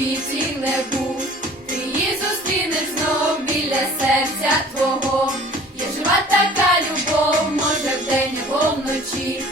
світі не був. Ти її зустрінеш знов біля серця твого. Є жива така любов, може вдень або вночі.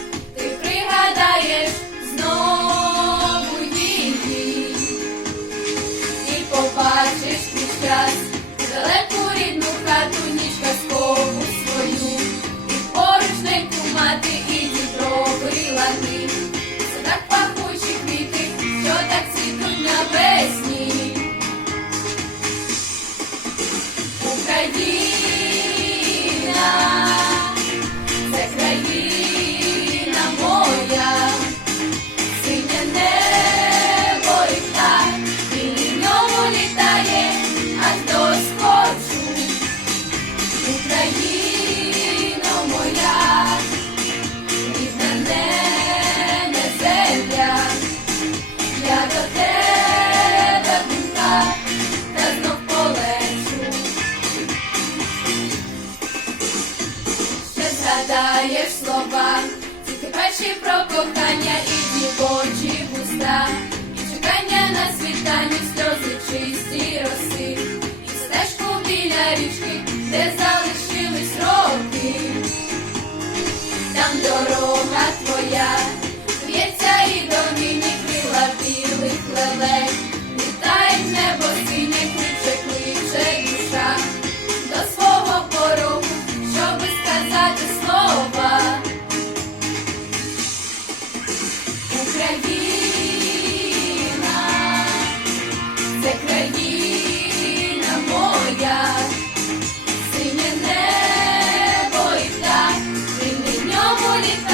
Україна, це країна моя. Синє небо і так, і в ньому літає а до вкладаєш слова, тільки перші про кохання і дівочі густа, і чекання на світанні сльози чисті роси, і стежку біля річки, де залишились роки, там дорога твоя. bonita.